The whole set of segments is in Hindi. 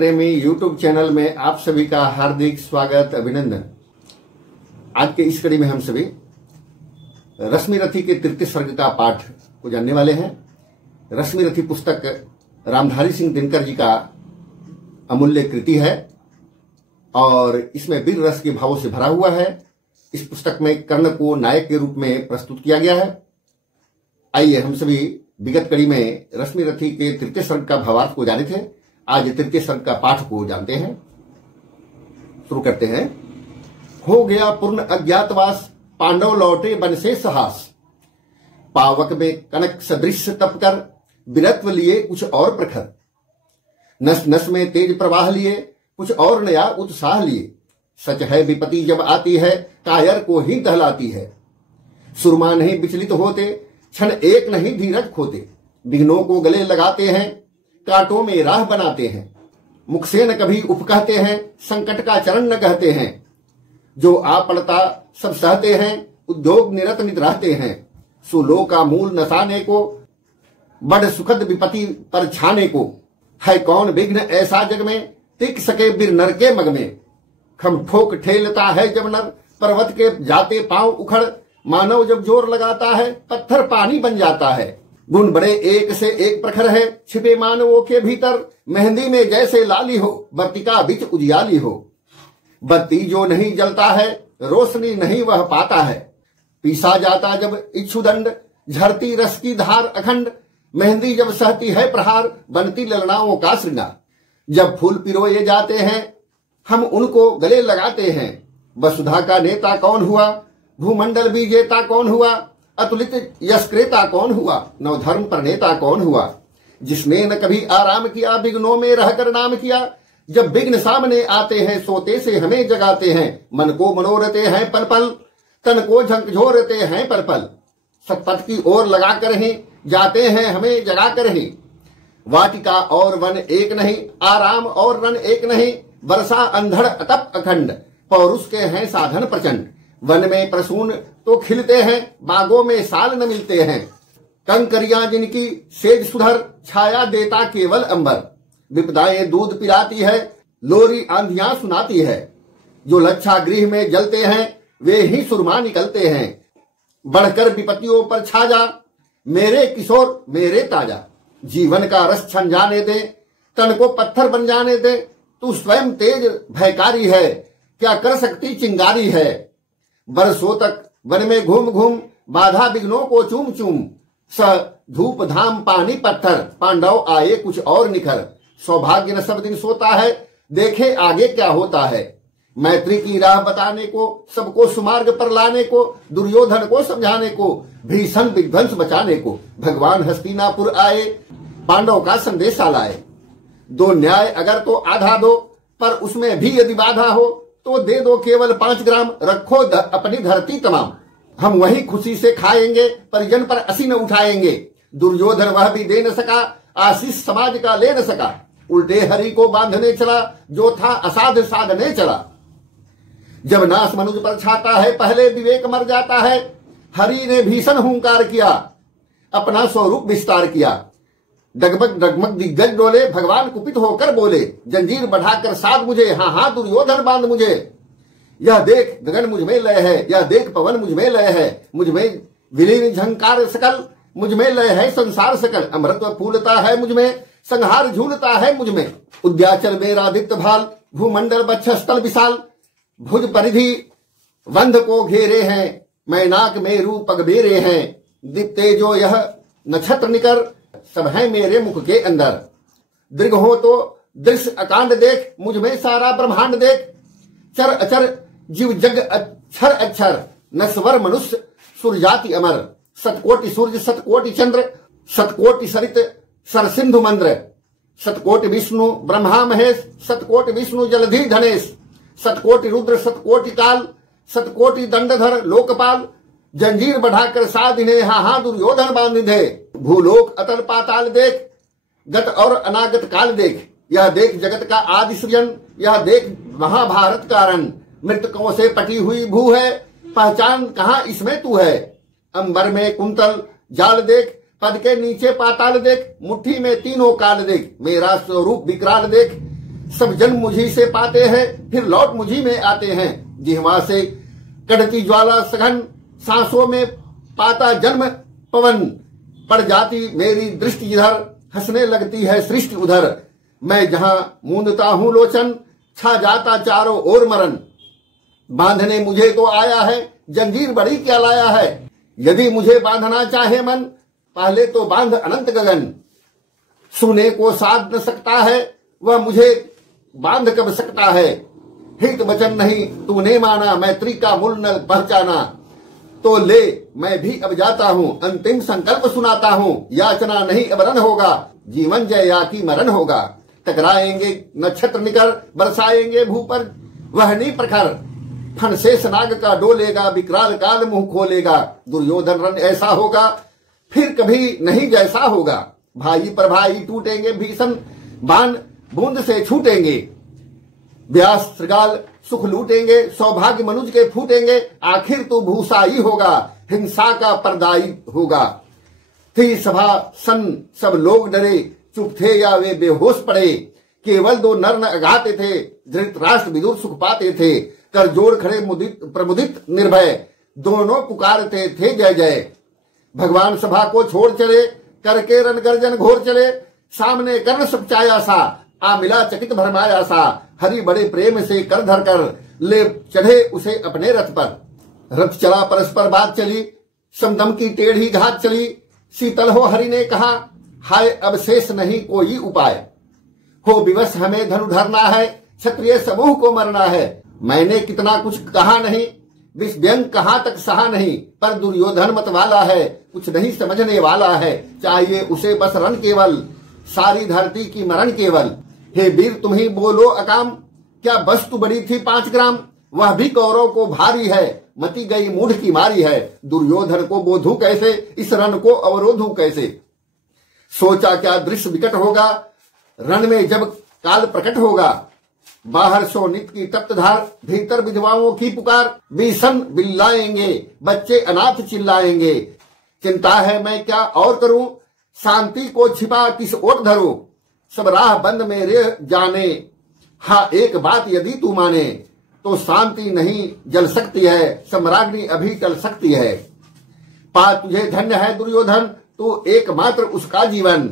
प्रेमी यूट्यूब चैनल में आप सभी का हार्दिक स्वागत अभिनंदन। आज के इस कड़ी में हम सभी रश्मिरथी के तृतीय सर्ग का पाठ को जानने वाले हैं। रश्मिरथी पुस्तक रामधारी सिंह दिनकर जी का अमूल्य कृति है और इसमें वीर रस के भावों से भरा हुआ है। इस पुस्तक में कर्ण को नायक के रूप में प्रस्तुत किया गया है। आइए हम सभी विगत कड़ी में रश्मिरथी के तृतीय सर्ग का भावार्थ को जाने थे, आज तृतीय सर्ग का पाठ को जानते हैं। शुरू करते हैं। हो गया पूर्ण अज्ञातवास, पांडव लौटे वन से सहास। पावक में कनक सदृश तप कर, वीरत्व लिए कुछ और प्रखर। नस नस में तेज प्रवाह लिए, कुछ और नया उत्साह लिए। सच है विपत्ति जब आती है, कायर को ही दहलाती है। सुरमा नहीं विचलित होते, क्षण एक नहीं धीरज खोते। विघ्नों को गले लगाते हैं, कांटों में राह बनाते हैं। मुख से न कभी उपकहते हैं, संकट का चरण न कहते हैं। जो आ पड़ता सब सहते हैं, उद्योग निरत नित रहते हैं। सुलो का मूल नसाने को, बड़ सुखद विपत्ति पर छाने को। है कौन विघ्न ऐसा जग में, टिक सके वीर नर के मग में। खम ठोक ठेलता है जब नर, पर्वत के जाते पांव उखड़। मानव जब जोर लगाता है, पत्थर पानी बन जाता है। गुण बड़े एक से एक प्रखर है, छिपे मानवों के भीतर। मेहंदी में जैसे लाली हो, बत्तिका बीच उजियाली हो। बत्ती जो नहीं जलता है, रोशनी नहीं वह पाता है। पीसा जाता जब इच्छुदंड, झरती रस की धार अखंड। मेहंदी जब सहती है प्रहार, बनती ललनाओं का श्रृंगार। जब फूल पिरोए जाते हैं, हम उनको गले लगाते हैं। वसुधा का नेता कौन हुआ, भूमंडल विजेता कौन हुआ। अतुलित यशक्रेता कौन हुआ, नवधर्म प्रणेता कौन हुआ। जिसने न कभी आराम किया, विघ्नों में रहकर नाम किया। जब विघ्न सामने आते हैं, सोते से हमें जगाते हैं। मन को मनोरते हैं पल पल, तन को झकझोरते हैं पल पल। सतपथ की ओर लगा कर ही जाते हैं, हमें जगा कर ही। वाटिका और वन एक नहीं, आराम और रन एक नहीं। वर्षा अंधड़ अतप अखंड, पौरुष के हैं साधन प्रचंड। वन में प्रसून तो खिलते हैं, बागों में साल न मिलते हैं। कंकरियां जिनकी सेज सुधर, छाया देता केवल अंबर। विपदाएं दूध पिलाती है, लोरी आंधियां सुनाती है। जो लच्छा गृह में जलते हैं, वे ही सुरमा निकलते हैं। बढ़कर विपत्तियों पर छा जा, मेरे किशोर मेरे ताजा। जीवन का रस छन जाने दे, तन को पत्थर बन जाने दे। तू स्वयं तेज भयकारी है, क्या कर सकती चिंगारी है। बरसों तक वन में घूम घूम, बाधा विघ्नों को चूम चूम। स धूप धाम पानी पत्थर, पांडव आए कुछ और निखर। सौभाग्य न सब दिन सोता है, देखे आगे क्या होता है। मैत्री की राह बताने को, सबको सुमार्ग पर लाने को। दुर्योधन को समझाने को, भीषण विध्वंस बचाने को। भगवान हस्तिनापुर आए, पांडव का संदेशा लाए। दो न्याय अगर तो आधा दो, पर उसमें भी यदि बाधा हो, तो दे दो केवल 5 ग्राम। रखो अपनी धरती तमाम, हम वही खुशी से खाएंगे। परिजन पर असी न उठाएंगे। दुर्योधन वह भी दे न सका, आशीष समाज का ले न सका। उल्टे हरि को बांधने चला, जो था असाध साधने चला। जब नाश मनुष्य पर छाता है, पहले विवेक मर जाता है। हरि ने भीषण हुंकार किया, अपना स्वरूप विस्तार किया। डगमग डगमग दिग्गज डोले, भगवान कुपित होकर बोले। जंजीर बढ़ाकर साध मुझे, हाँ हाँ दुर्योधन बांध मुझे। यह देख गगन मुझ में लय है, यह देख पवन मुझ में लय है। मुझ में विलीन झंकार सकल, मुझ में लय है संसार सकल। अमृत फूलता है मुझ में, संहार झूलता है मुझ में। उद्याचल मेरादित्य भाल, भूमंडल वक्षस्थल विशाल। भुज परिधि वंध को घेरे हैं, मैनाक मेरु पग बेरे हैं। दीप्ते जो यह नक्षत्र निकर, सब है मेरे मुख के अंदर। दीर्घ हो तो दृश्य अकांड देख, मुझ में सारा ब्रह्मांड देख। चर अचर जीव जग अक्षर अक्षर, नस्वर मनुष्य सुरजाति अमर। सतकोटि सूर्य सतकोटि चंद्र, सतकोटि सरित सर सिंधु मंद्र। सतकोटि विष्णु ब्रह्मा महेश, सतकोटि विष्णु जलधि धनेश। सतकोटि रुद्र सतकोटि काल, सतकोटि दंडधर लोकपाल। जंजीर बढ़ाकर साधिने, हाँ हाँ दुर्योधन बांधिधे। भूलोक अतल पाताल देख, गत और अनागत काल देख। यह देख जगत का आदि सृजन, यह देख महाभारत का रण। मृतकों से पटी हुई भू है, पहचान कहाँ इसमें तू है। अंबर में कुंतल जाल देख, पद के नीचे पाताल देख। मुट्ठी में तीनों काल देख, मेरा स्वरूप विकराल देख। सब जन्म मुझी से पाते हैं, फिर लौट मुझी में आते हैं। जिह्वा से कढ़ती ज्वाला सघन, सांसों में पाता जन्म पवन। पड़ जाती मेरी दृष्टि इधर, हंसने लगती है सृष्टि उधर। मैं जहां मूंदता हूं लोचन, छा जाता चारों ओर मरण। बांधने मुझे तो आया है, जंजीर बड़ी क्या लाया है। यदि मुझे बांधना चाहे मन, पहले तो बांध अनंत गगन। सुने को साध न सकता है, वह मुझे बांध कब सकता है। हित वचन नहीं तूने माना, मैत्री का मूल न पहचाना। तो ले मैं भी अब जाता हूँ, अंतिम संकल्प सुनाता हूँ। याचना नहीं अब रन होगा, जीवन जय या की मरण होगा। टकराएंगे नक्षत्र निकर, बरसाएंगे भू पर वहनी प्रखर। फन शेष नाग का डोलेगा, विकराल काल मुंह खोलेगा। दुर्योधन रन ऐसा होगा, फिर कभी नहीं जैसा होगा। भाई पर भाई टूटेंगे, भीषण बाण बूंद से छूटेंगे। व्यास श्रृगाल सुख लूटेंगे, सौभाग्य मनुज के फूटेंगे। आखिर तो भूसाई होगा, हिंसा का परदाई होगा। थी सभा सन, सब लोग डरे, चुप थे या वे बेहोश पड़े। केवल दो नर न अघाते थे, धृतराष्ट्र विदुर सुख पाते थे। कर जोड़ खड़े प्रमुदित निर्भय, दोनों पुकारते थे जय जय। भगवान सभा को छोड़ चले, करके रण गर्जन घोर चले। सामने कर्ण सब चाया सा, आ मिला चकित भरमाया सा। हरि बड़े प्रेम से कर धर कर, ले चढ़े उसे अपने रथ पर। रथ चला परस्पर बात चली, समदम की टेढ़ी घात चली। शीतल हो हरि ने कहा, हाय अब शेष नहीं कोई उपाय। हो विवश हमें धनु धरना है, क्षत्रिय समूह को मरना है। मैंने कितना कुछ कहा नहीं, विष व्यंग कहाँ तक सहा नहीं। पर दुर्योधन मत वाला है, कुछ नहीं समझने वाला है। चाहिए उसे बस रण केवल, सारी धरती की मरण केवल। हे वीर तुम ही बोलो अकाम, क्या वस्तु बड़ी थी 5 ग्राम। वह भी कौरव को भारी है, मती गई मूढ़ की मारी है। दुर्योधन को बोधू कैसे, इस रण को अवरोधू कैसे। सोचा क्या दृश्य विकट होगा, रण में जब काल प्रकट होगा। बाहर सो नित की तप्त धार, भीतर विधवाओं की पुकार। भीषण बिल्लाएंगे, बच्चे अनाथ चिल्लाएंगे। चिंता है मैं क्या और करूं, शांति को छिपा किस ओर धरूं। सब राह बंद मेरे जाने, हाँ एक बात यदि तू माने। तो शांति नहीं जल सकती है, सम्राज्ञी अभी टल सकती है। पा तुझे धन्य है दुर्योधन, तू एकमात्र उसका जीवन।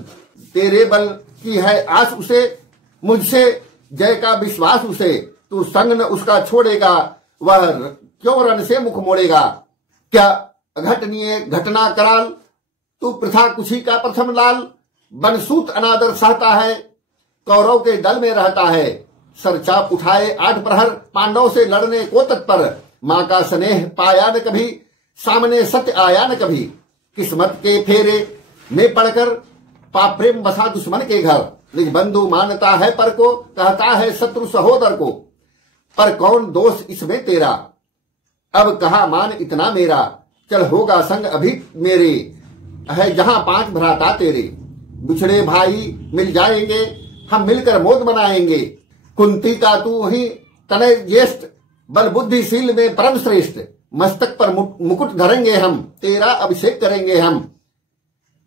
तेरे बल की है आस उसे, मुझसे जय का विश्वास उसे। तू संग न उसका छोड़ेगा, वह क्यों रण से मुख मोड़ेगा। क्या अघटनीय घटना कराल, तू प्रथा कुशी का प्रथम लाल। बनसूत अनादर सहता है, कौरव के दल में रहता है। सरचाप उठाए 8 प्रहर, पांडव से लड़ने को तत्पर। माँ का स्नेह पाया न कभी, सामने सत्य आया न कभी। किस्मत के फेरे में पड़कर, पाप प्रेम बसा दुश्मन के घर। निज बंधु मानता है पर को, कहता है शत्रु सहोदर को। पर कौन दोष इसमें तेरा, अब कहा मान इतना मेरा। चल होगा संग अभी मेरे, है जहां 5 भ्राता तेरे। बिछड़े भाई मिल जाएंगे, हम मिलकर मोद मनाएंगे। कुंती का तू ही तनय ज्येष्ठ, बल बुद्धिशील में परम श्रेष्ठ। मस्तक पर मुकुट धरेंगे हम, तेरा अभिषेक करेंगे हम।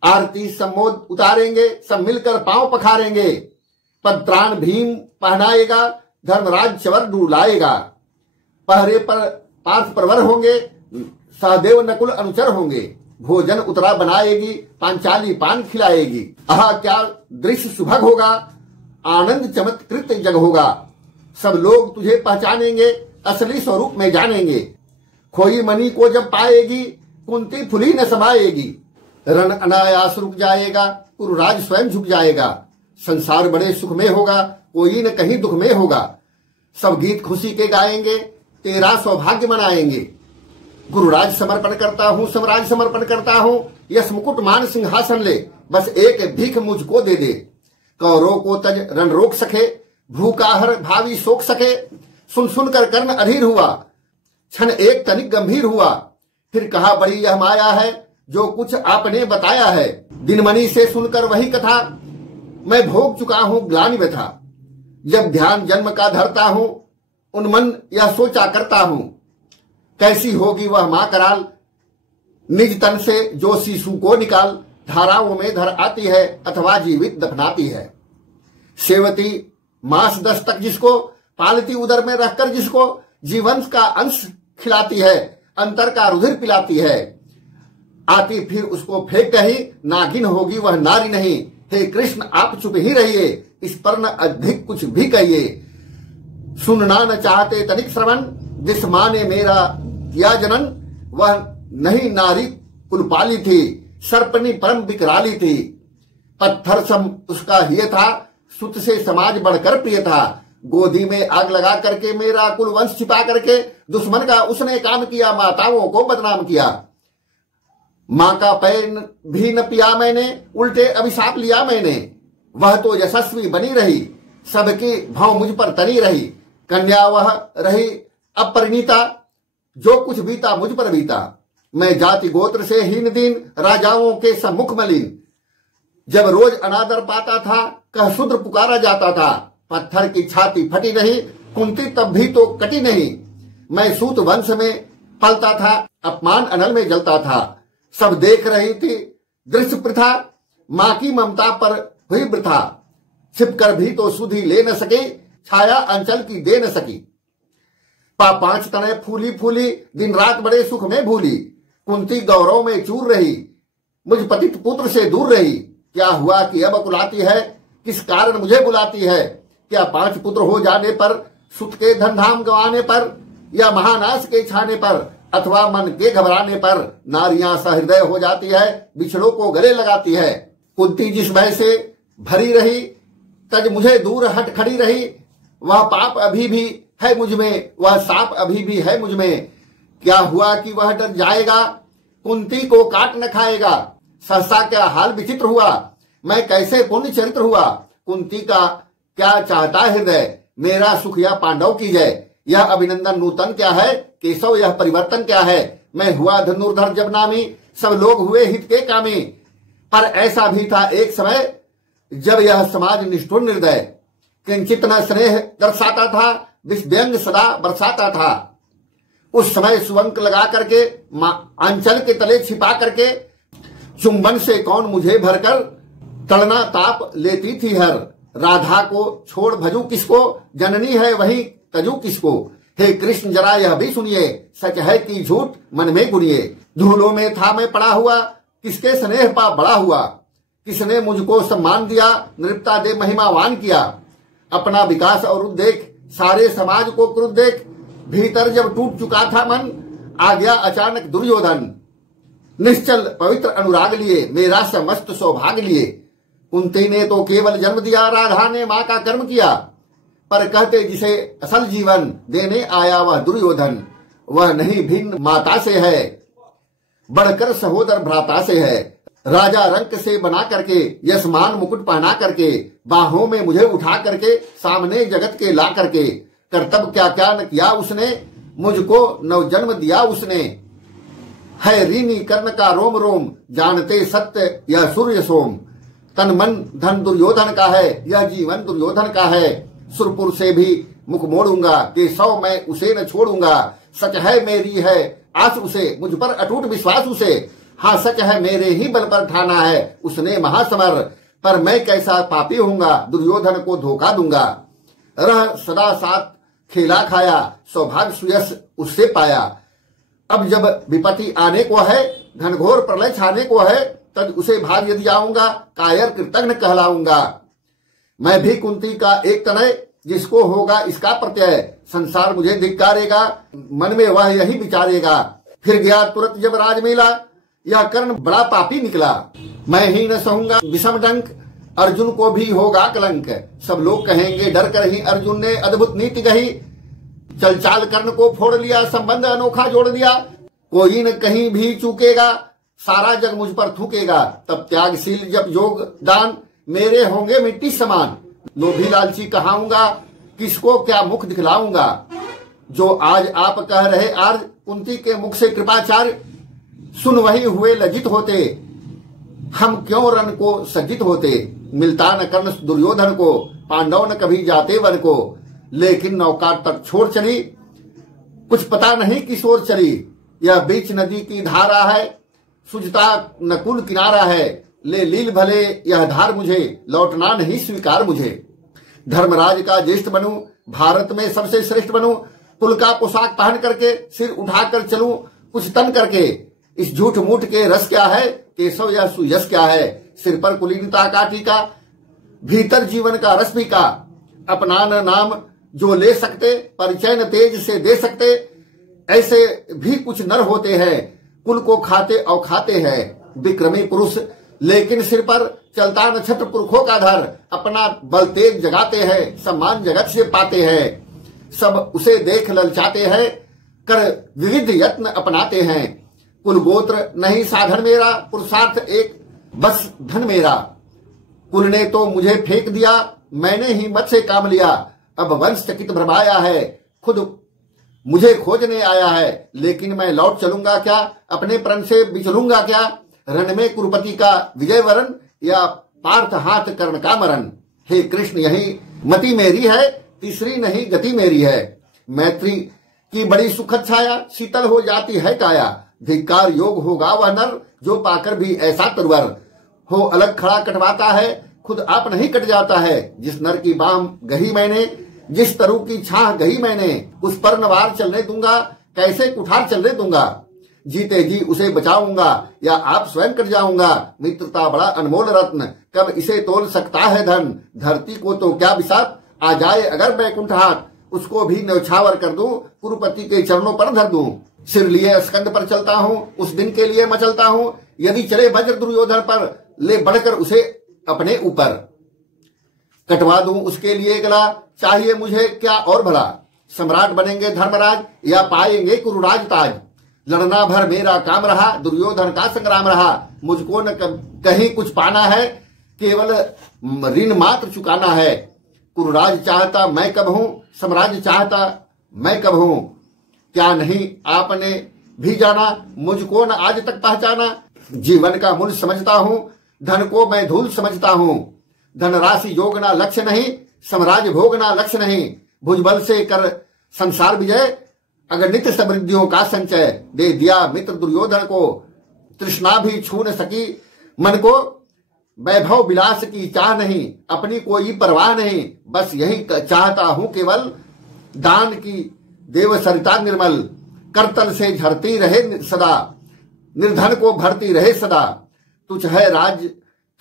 आरती सम्मोद उतारेंगे, सब मिलकर पांव पखारेंगे। पत्राण भीम पहनाएगा, धर्मराज चवर डुलाएगा। पहरे पर पार्थ प्रवर होंगे, सहदेव नकुल अनुचर होंगे। भोजन उतरा बनाएगी, पांचाली पान खिलाएगी। आह क्या दृश्य सुभग होगा, आनंद चमत्कृत जग होगा। सब लोग तुझे पहचानेंगे, असली स्वरूप में जानेंगे। खोई मणि को जब पाएगी, कुंती फुली न समाएगी। रण अनायास रुक जाएगा, कुरुराज स्वयं झुक जाएगा। संसार बड़े सुख में होगा, कोई न कहीं दुख में होगा। सब गीत खुशी के गाएंगे, तेरा सौभाग्य मनाएंगे। गुरुराज समर्पण करता हूँ, सम्राज समर्पण करता हूँ। यश मुकुट मान सिंहासन ले, बस एक भीख मुझको दे दे। कौरों को तज रण रोक सके, भूकाहर भावी सोख सके। सुन सुनकर कर्ण अधीर हुआ, क्षण एक तनिक गंभीर हुआ। फिर कहा बड़ी यह माया है, जो कुछ आपने बताया है। दिनमणि से सुनकर वही कथा, मैं भोग चुका हूँ ग्लानि व्यथा। जब ध्यान जन्म का धरता हूँ, उन्मन यह सोचा करता हूँ। कैसी होगी वह माँ कराल, निज तन से जो शिशु को निकाल। धाराओं में धर आती है, अथवा जीवित दफनाती है। सेवती मास 10 तक जिसको पालती उदर में रखकर जिसको जीवन का अंश खिलाती है, अंतर का रुधिर पिलाती है, आती फिर उसको फेंक गई, नागिन होगी वह नारी नहीं। हे कृष्ण आप चुप ही रहिए, इस पर न अधिक कुछ भी कहिए। सुनना न चाहते तनिक श्रवण, जिस माँ ने मेरा किया जनन, वह नहीं नारी कुलपाली थी, सर्पनी परम विकराली थी। पत्थर सम उसका हिय था, सुत से समाज बढ़कर प्रिय था। गोदी में आग लगा करके मेरा कुल वंश छिपा करके दुश्मन का उसने काम किया, माताओं को बदनाम किया। मां का पैर भी न पिया मैंने, उल्टे अभिशाप लिया मैंने। वह तो यशस्वी बनी रही, सबकी भाव मुझ पर तनी रही। कन्या वह रही अपरिणीता, जो कुछ बीता मुझ पर बीता। मैं जाति गोत्र से हीन दीन, राजाओं के सम्मुख मलिन। जब रोज अनादर पाता था, कह शूद्र पुकारा जाता था। पत्थर की छाती फटी नहीं, कुंती तब भी तो कटी नहीं। मैं सूत वंश में पलता था, अपमान अनल में जलता था। सब देख रही थी दृश्य प्रथा, मां की ममता पर हुई वृथा। छिपकर भी तो सुधि ले न सके, छाया अंचल की दे न सकी। 5 तने फूली फूली, दिन रात बड़े सुख में भूली। कुंती गौरव में चूर रही, मुझ पतित पुत्र से दूर रही। क्या हुआ कि अब अकुलाती है, किस कारण मुझे बुलाती है? क्या 5 पुत्र हो जाने पर, सुत के धन धाम गंवाने पर, या महानाश के छाने पर, अथवा मन के घबराने पर नारियां सहृदय हो जाती है, बिछड़ों को गले लगाती है। कुंती जिस भय से भरी रही, तज मुझे दूर हट खड़ी रही। वह पाप अभी भी है मुझ में, वह साप अभी भी है मुझ में। क्या हुआ कि वह डर जाएगा, कुंती को काट न खाएगा। सहसा क्या हाल विचित्र हुआ, मैं कैसे पुण्य चरित्र हुआ। कुंती का क्या चाहता हृदय, मेरा सुख या पांडव की जय। यह अभिनंदन नूतन क्या है, केशव यह परिवर्तन क्या है। मैं हुआ धनुर्धर जब नामी, सब लोग हुए हित के कामी। पर ऐसा भी था एक समय, जब यह समाज निष्ठुर निर्दय। किंचित न स्नेह दर्शाता था, विष व्यंग सदा बरसाता था। उस समय सुवंक लगा करके, आंचल के तले छिपा करके, चुंबन से कौन मुझे भरकर तड़ना ताप लेती थी हर। राधा को छोड़ भजू किसको, जननी है वही तजू किसको। हे कृष्ण जरा यह भी सुनिए, सच है कि झूठ मन में गुनिए। धूलों में था मैं पड़ा हुआ, किसके स्नेह पा बड़ा हुआ। किसने मुझको सम्मान दिया, नृपता दे महिमावान किया। अपना विकास और उद्देख, सारे समाज को क्रुद्ध देख। भीतर जब टूट चुका था मन, आ गया अचानक दुर्योधन। निश्चल पवित्र अनुराग लिए, मेरा समस्त सौभाग्य लिए। कुंती ने तो केवल जन्म दिया, राधा ने माँ का कर्म किया। पर कहते जिसे असल जीवन देने आया वह दुर्योधन। वह नहीं भिन्न माता से है, बढ़कर सहोदर भ्राता से है। राजा रंक से बना करके, यशमान मुकुट पहना करके, बाहों में मुझे उठा करके, सामने जगत के ला करके। कर्तव्य क्या क्या न किया उसने, मुझको नवजन्म दिया उसने। है ऋणी कर्ण का रोम रोम, जानते सत्य यह सूर्य सोम। तन मन धन दुर्योधन का है, यह जीवन दुर्योधन का है। सुरपुर से भी मुख मोड़ूंगा, केशव मैं उसे न छोड़ूंगा। सच है मेरी है आस उसे, मुझ पर अटूट विश्वास उसे। हाँ सच है मेरे ही बल पर ठाना है उसने महासमर। पर मैं कैसा पापी होऊंगा, दुर्योधन को धोखा दूंगा। रह सदा साथ खेला खाया, सौभाग्य सुयश उससे पाया। अब जब विपत्ति आने को है, घनघोर प्रलय छाने को है, तब उसे भाग यदि आऊंगा, कायर कृतज्ञ कहलाऊंगा। मैं भी कुंती का एक तनय, जिसको होगा इसका प्रत्यय। संसार मुझे धिक्कारेगा, मन में वह यही विचारेगा। फिर गया तुरंत जब राज मिला, यह कर्ण बड़ा पापी निकला। मैं ही न सहूंगा विषम डंक, अर्जुन को भी होगा कलंक। सब लोग कहेंगे डर कर ही अर्जुन ने अद्भुत नीति कही। चल चाल कर्ण को फोड़ लिया, संबंध अनोखा जोड़ दिया। कोई न कहीं भी चूकेगा, सारा जग मुझ पर थूकेगा। तब त्यागशील जब योग दान, मेरे होंगे मिट्टी समान। लोभी लालची कहाऊंगा, किसको क्या मुख दिखलाऊंगा। जो आज आप कह रहे आर्य, कुंती के मुख से कृपाचार्य, सुन वही हुए लज्जित होते। हम क्यों रन को सज्जित होते। मिलता न कर्ण दुर्योधन को, पांडव न कभी जाते वन को। लेकिन नौका तक छोड़ चली, कुछ पता नहीं किस ओर चली। यह बीच नदी की धारा है, सुझता नकुल किनारा है। ले लील भले यह धार मुझे, लौटना नहीं स्वीकार मुझे। धर्मराज का ज्येष्ठ बनूं, भारत में सबसे श्रेष्ठ बनूं, कुल का पोशाक पहन करके सिर उठाकर चलूं कुछ तन करके। इस झूठ मूठ के रस क्या है, केशव या सुयश क्या है। सिर पर कुलीनता का टीका, भीतर जीवन का रस भी का। अपना न नाम जो ले सकते, परिचय न तेज से दे सकते, ऐसे भी कुछ नर होते हैं, कुल को खाते और खाते हैं। विक्रमी पुरुष लेकिन सिर पर चलता नक्षत्र पुरखों का धर, अपना बल तेज जगाते हैं, सम्मान जगत से पाते हैं। सब उसे देख ललचाते हैं, कर विविध यत्न अपनाते हैं। कुल गोत्र नहीं साधन मेरा, पुरुषार्थ एक बस धन मेरा। कुल ने तो मुझे फेंक दिया, मैंने ही मत से काम लिया। अब वंश चकित भरमाया है, खुद मुझे खोजने आया है। लेकिन मैं लौट चलूंगा क्या, अपने प्रण से बिचलूंगा क्या। रण में कुरुपति का विजय वरण, या पार्थ हाथ कर्ण का मरण। हे कृष्ण यही मति मेरी है, तीसरी नहीं गति मेरी है। मैत्री की बड़ी सुखद छाया, शीतल हो जाती है काया। धिक्कार योग होगा वह नर, जो पाकर भी ऐसा तरवर हो। अलग खड़ा कटवाता है, खुद आप नहीं कट जाता है। जिस नर की बाह गही मैंने, जिस तरु की छाह गही मैंने, उस पर नवार चलने दूंगा, कैसे कुठार चलने दूंगा। जीते जी उसे बचाऊंगा, या आप स्वयं कट जाऊंगा। मित्रता बड़ा अनमोल रत्न, कब इसे तोल सकता है धन। धरती को तो क्या विसात, आ जाए अगर बैकुंठ हाथ, उसको भी न्यौछावर कर दूं, कुरुपति के चरणों पर धर दूं। सिर लिए स्कंद पर चलता हूं, उस दिन के लिए मचलता हूं। यदि चले वज्र दुर्योधन पर, ले बढ़कर उसे अपने ऊपर। कटवा दूं उसके लिए गला, चाहिए मुझे क्या और भला। सम्राट बनेंगे धर्मराज, या पाएंगे कुरुराज ताज। लड़ना भर मेरा काम रहा, दुर्योधन का संग्राम रहा। मुझको न कहीं कुछ पाना है, केवल ऋण मात्र चुकाना है। कुरुराज चाहता मैं कब हूं, सम्राज्य चाहता मैं कब हूं। क्या नहीं आपने भी जाना, मुझको न आज तक पहचाना। जीवन का मूल्य समझता हूं, धन को मैं धूल समझता हूं। धनराशि योगना लक्ष्य नहीं, साम्राज्य भोगना लक्ष्य नहीं। भुजबल से कर संसार विजय, अगणित समृद्धियों का संचय। दे दिया मित्र दुर्योधन को, तृष्णा भी छू न सकी मन को। वैभव विलास की चाह नहीं, अपनी कोई परवाह नहीं। बस यही चाहता हूं केवल, दान की देव सरिता निर्मल। करतल से झरती रहे सदा, निर्धन को भरती रहे सदा। तुझ है राज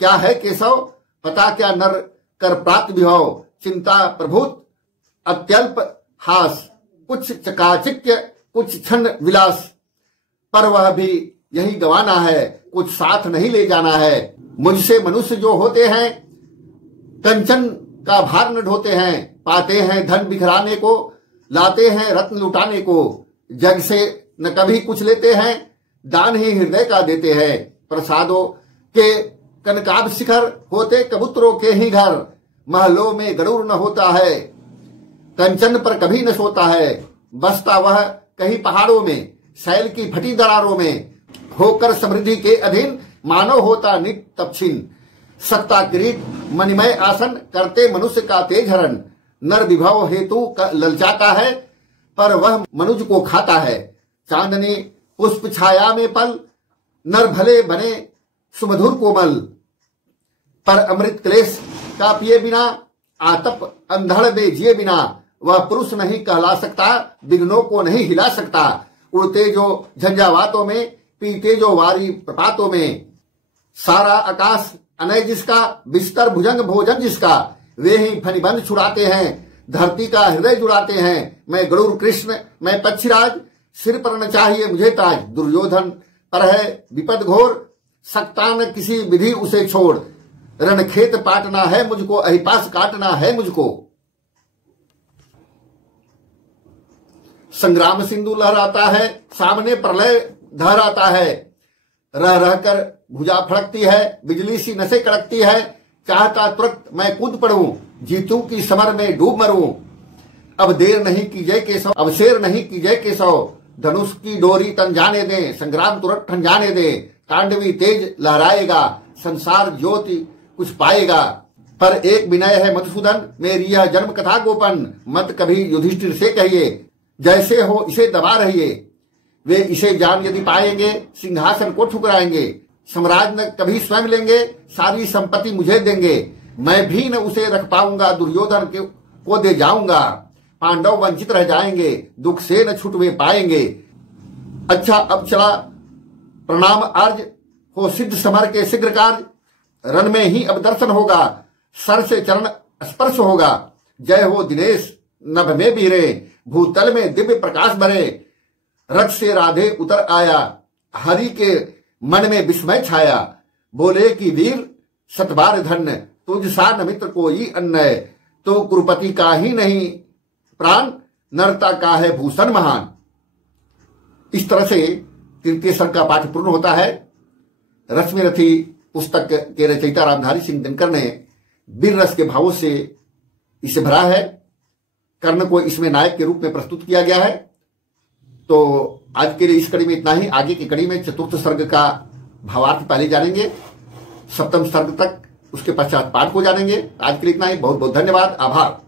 क्या है केशव, पता क्या नर कर प्राप्त विभव। चिंता प्रभुत अत्यल्प हास, कुछ चकाचिक्य कुछ क्षण विलास। पर वह भी यही गवाना है, कुछ साथ नहीं ले जाना है। मुझसे मनुष्य जो होते हैं, कंचन का भार न ढोते हैं। पाते हैं धन बिखराने को, लाते हैं रत्न लुटाने को। जग से न कभी कुछ लेते हैं, दान ही हृदय का देते हैं। प्रसादों के कनकाभ शिखर, होते कबूतरों के ही घर। महलों में गरुड़ न होता है, कंचन पर कभी न सोता है। बसता वह कहीं पहाड़ों में, शैल की फटी दरारों में। होकर समृद्धि के अधीन, मानव होता नित तपछिन। सत्ता किरीट मणिमय आसन, करते मनुष्य का तेज हरण। नर विभव हेतु ललचाता है, पर वह मनुज को खाता है। चांदनी पुष्प छाया में पल, नर भले बने सुमधुर कोमल। पर अमृत क्लेश का पिए बिना, आतप अंधड़ दे जिए बिना। वह पुरुष नहीं कहला सकता, विघ्नों को नहीं हिला सकता। उड़ते जो झंझावातों में, पीते जो वारी प्रपातों में। सारा आकाश अनय जिसका, बिस्तर भुजंग भोजन जिसका। वे ही फनिबंध छुड़ाते हैं, धरती का हृदय जुड़ाते हैं। मैं गरुड़ कृष्ण मैं पक्षीराज, सिर पर न चाहिए मुझे ताज। दुर्योधन पर है विपद घोर, सकता न किसी विधि उसे छोड़। रणखेत पाटना है मुझको, अहिपास काटना है मुझको। संग्राम सिंधु लहराता है, सामने प्रलय धहराता है। रह रहकर भुजा फड़कती है, बिजली सी नसें कड़कती है। चाहता तुरंत मैं कूद पड़ूं, जीतू की समर में डूब मरूं। अब देर नहीं कीजिए केशव, अब शेर नहीं कीजिए केशव। धनुष की डोरी तन जाने दें, संग्राम तुरंत ठन जाने दें। तांडवी तेज लहराएगा, संसार ज्योति कुछ पाएगा। पर एक विनय है मधुसूदन, मेरी यह जन्म कथा गोपन। मत कभी युधिष्ठिर से कहिए, जैसे हो इसे दबा रहिए। वे इसे जान यदि पाएंगे, सिंहासन को ठुकराएंगे। सम्राज न कभी स्वयं लेंगे, सारी संपत्ति मुझे देंगे। मैं भी न उसे रख पाऊंगा, दुर्योधन को दे जाऊंगा। पांडव वंचित रह जाएंगे, दुख से न छूट वे पाएंगे। अच्छा अब चला प्रणाम आर्ज, हो सिद्ध समर के शीघ्र कार्य। रण में ही अब दर्शन होगा, सर से चरण स्पर्श होगा। जय हो दिनेश नभ में बीरे, भूतल में दिव्य प्रकाश भरे। रथ से राधे उतर आया, हरि के मन में विस्मय छाया। बोले कि वीर सतबार धन्य, तुझ सा न मित्र कोई अन्य। तो कुरुपति का ही नहीं प्राण, नरता का है भूषण महान। इस तरह से तृतीय सर्ग का पाठ पूर्ण होता है। रश्मिरथी पुस्तक के रचयिता रामधारी सिंह दिनकर ने वीर रस के भावों से इसे भरा है। कर्ण को इसमें नायक के रूप में प्रस्तुत किया गया है। तो आज के लिए इस कड़ी में इतना ही। आगे की कड़ी में चतुर्थ सर्ग का भावार्थ पहले जानेंगे, सप्तम सर्ग तक उसके पश्चात पाठ को जानेंगे। आज के लिए इतना ही। बहुत बहुत धन्यवाद, आभार।